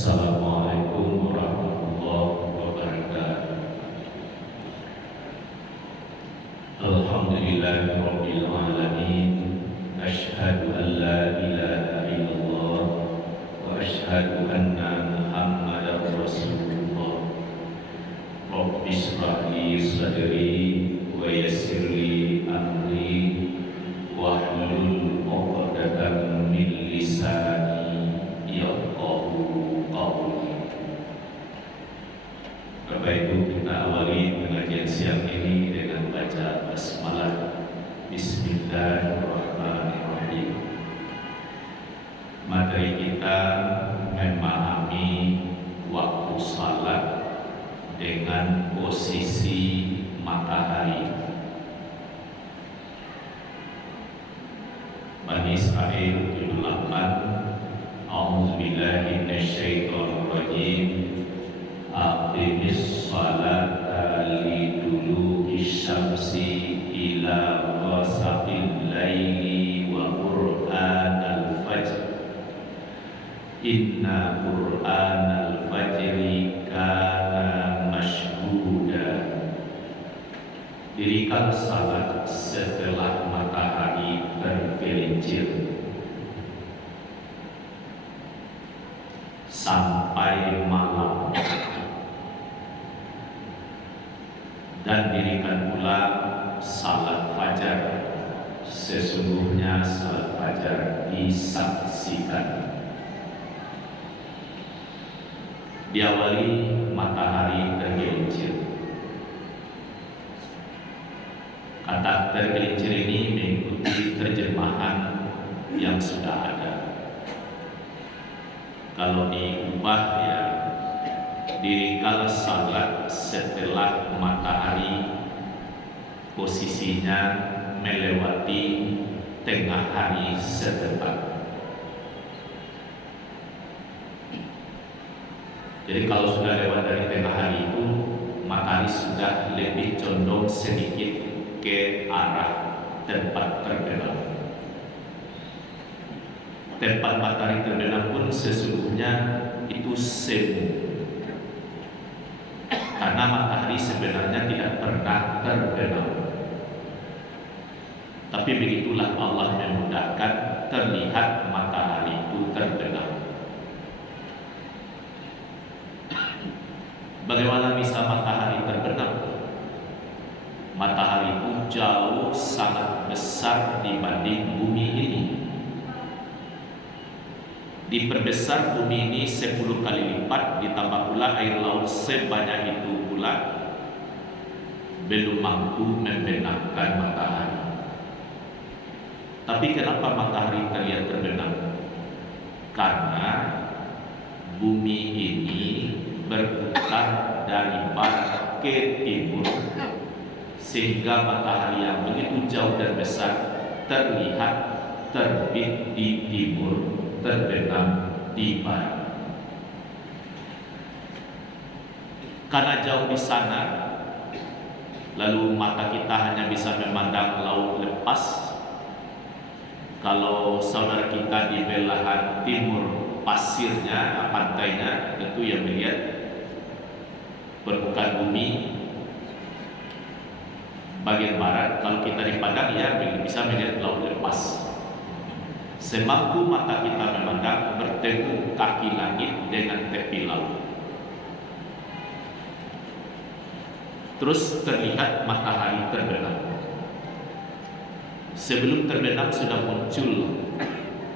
Assalamualaikum warahmatullahi wabarakatuh. Alhamdulillahirabbil alamin. Asyhadu an la ilaha illallah wa asyhadu anna Muhammadar Rasulullah. Rabbi shrah li sadri wa yassir li amri wahlul 'uqdatam min lisani yafqahu qawli. Bapak Ibu, kita awali pengajian siang ini dengan baca basmalah. Bismillahirrahmanirrahim. Materi kita memahami waktu salat dengan posisi matahari. Bani Israil 78. A'udzubillahi minasyaitonir rajim. Aqimis salata liduluki syamsi ila ghasaqil laili wa qur'anal fajr. Inna qur'anal fajri kana mashhuda. Dirikan salat setelah matahari tergelincir sampai malam, dan dirikan pula salat fajar. Sesungguhnya salat fajar disaksikan. Diawali matahari tergelincir. Kata tergelincir ini mengikuti terjemahan yang sudah ada. Kalau diubah ya, dirikan salat setelah matahari posisinya melewati tengah hari setepat. Jadi kalau sudah lewat dari tengah hari itu, matahari sudah lebih condong sedikit ke arah tempat terbenam. Tempat matahari terbenam pun sesungguhnya itu semu, karena matahari sebenarnya tidak pernah terbenam. Tapi begitulah Allah memudahkan terlihat matahari itu terbenam. Bagaimana bisa matahari terbenam? Matahari itu jauh sangat besar dibanding bumi ini. Diperbesar bumi ini 10 kali lipat, ditambah pula air laut sebanyak itu pula, belum mampu membenamkan matahari. Tapi kenapa matahari terlihat terbenam? Karena bumi ini berputar dari barat ke timur, sehingga matahari yang begitu jauh dan besar terlihat terbit di timur, terbenam di barat. Karena jauh di sana, lalu mata kita hanya bisa memandang laut lepas. Kalau saudara kita di belahan timur pasirnya, pantainya, tentu yang melihat permukaan bumi. Bagian barat, kalau kita di Padang ya bisa melihat laut lepas. Semampu mata kita memandang, bertemu kaki langit dengan tepi laut. Terus terlihat matahari terbenam. Sebelum terbenam sudah muncul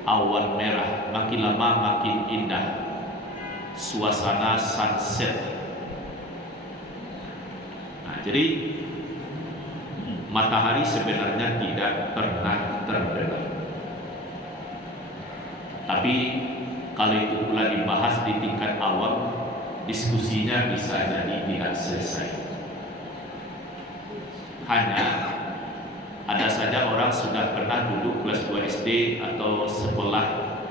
awan merah, makin lama makin indah suasana sunset. Nah, jadi matahari sebenarnya tidak pernah terbenam. Tapi kalau itu pula dibahas di tingkat awam, diskusinya bisa jadi tidak selesai. Hanya ada saja orang sudah pernah duduk kelas 2 SD atau sekolah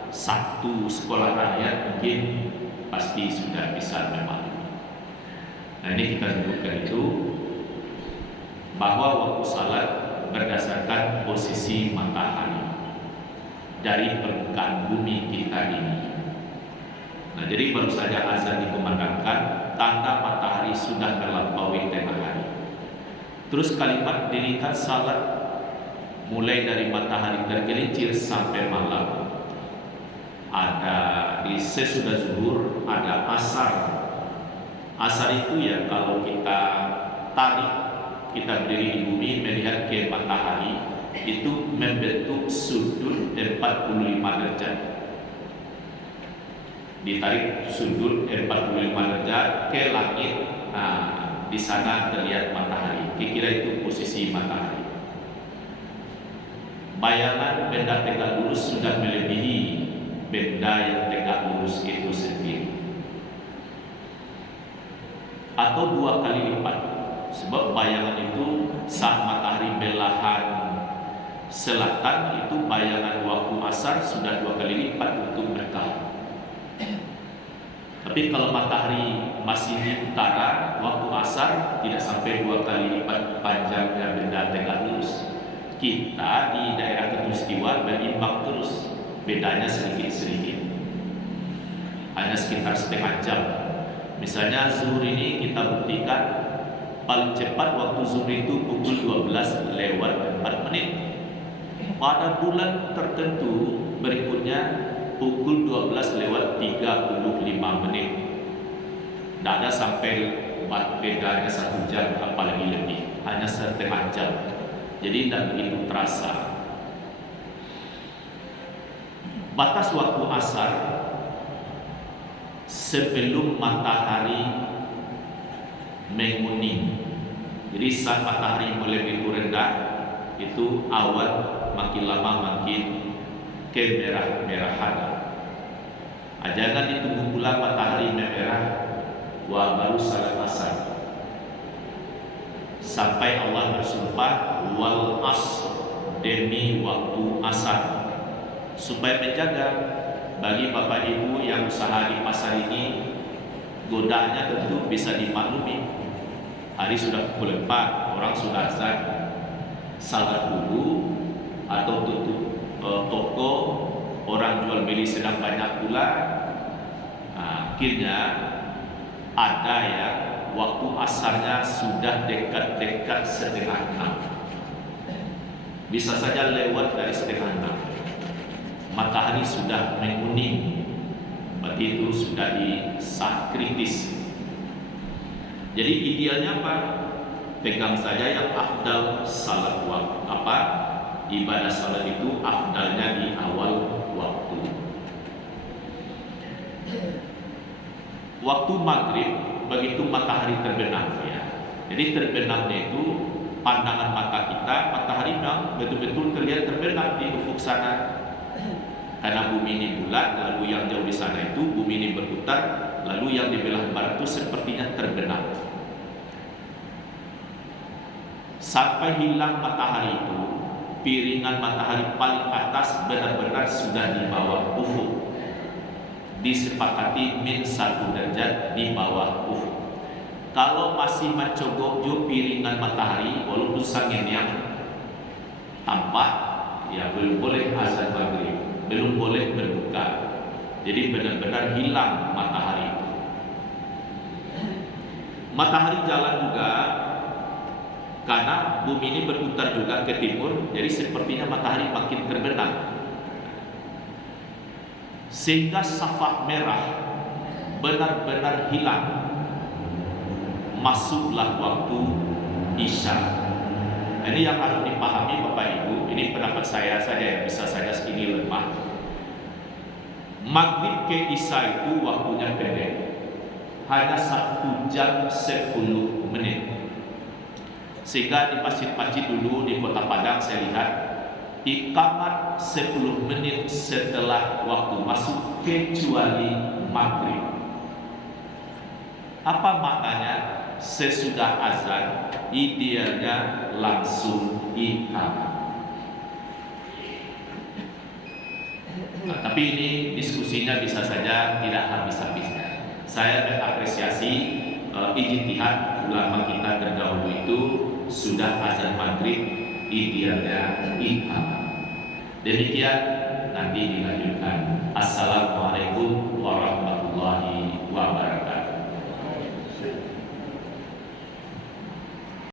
1 sekolah rakyat, mungkin pasti sudah bisa memahami. Nah, ini kita sebutkan itu bahwa waktu salat berdasarkan posisi matahari dari permukaan bumi kita ini. Nah, jadi baru saja azan dikumandangkan, tanda matahari sudah melampaui tengah hari. Terus kalimat dirikan salat mulai dari matahari tergelincir sampai malam. Ada di sesudah zuhur, ada asar. Asar itu ya kalau kita tarik, kita berdiri di bumi melihat ke matahari, itu membentuk sudut 45 derajat. Ditarik sudut 45 derajat ke langit. Nah, di sana terlihat matahari. Kira-kira itu posisi matahari. Bayangan benda tegak lurus sudah melebihi benda yang tegak lurus itu sendiri, atau 2 kali lipat. Sebab bayangan itu saat matahari belahan selatan, itu bayangan waktu asar sudah 2 kali lipat untuk mereka. Tapi kalau matahari masih di utara, waktu asar tidak sampai 2 kali lipat panjangnya benda tegak lurus. Kita di daerah Katulistiwa berimbang terus, bedanya sedikit-sedikit, hanya sekitar setengah jam. Misalnya zuhur ini kita buktikan paling cepat waktu zuhur itu pukul 12 lewat 4 menit. Pada bulan tertentu berikutnya pukul 12 lewat 35 menit. Tidak ada sampai bedanya 1 jam, apalagi lebih, hanya setengah jam. Jadi tidak begitu terasa. Batas waktu asar sebelum matahari menguning. Jadi saat matahari mulai rendah, itu awan makin lama makin kemerah-merahan. Jangan ditunggu pula matahari memerah, baru salat asar. Sampai Allah bersumpah wal asr, demi waktu asar, supaya menjaga bagi bapak ibu yang usaha di pasar ini. Godaannya tentu bisa dimaklumi. Hari sudah pukul 4, orang sudah azan, salat dulu atau tutup toko, orang jual beli sedang banyak pula. Akhirnya ada ya waktu asarnya sudah dekat-dekat setengah 6. Bisa saja lewat dari setengah 6. Matahari sudah menguning, berarti itu sudah di saat kritis. Jadi idealnya apa? Pegang saja yang afdal salat waktu. Ibadah salat itu afdalnya di awal waktu. Waktu maghrib begitu matahari terbenam ya. Jadi terbenamnya itu pandangan mata kita, matahari memang betul-betul terlihat terbenam di ufuk sana. Karena bumi ini bulat, lalu yang jauh di sana itu bumi ini berputar, lalu yang di belah barat itu sepertinya terbenam. Sampai hilang matahari itu, piringan matahari paling atas benar-benar sudah di bawah ufuk. Disepakati min 1 derajat di bawah ufuk. Kalau masih mencogok piringan matahari, walaupun sangin yang tampak, ya belum boleh azan maghrib, belum boleh berbuka. Jadi benar-benar hilang matahari. Matahari jalan juga karena bumi ini berputar juga ke timur, jadi sepertinya matahari makin terbenam, sehingga safak merah benar-benar hilang. Masuklah waktu Isya. Ini yang harus dipahami Bapak Ibu. Ini pendapat saya saja yang bisa saja ini lemah. Maghrib ke Isya itu waktunya pendek, hanya 1 jam 10 menit. Sehingga di masjid-masjid dulu di Kota Padang saya lihat iqamat 10 menit setelah waktu masuk, kecuali maghrib. Apa maknanya? Sesudah azan idealnya langsung iqamat. Tapi ini diskusinya bisa saja tidak habis-habisnya. Saya mengapresiasi ijtihad ulama kita terdahulu itu sudah azan maghrib idealnya iqamat. Demikian, nanti dilanjutkan. Assalamualaikum.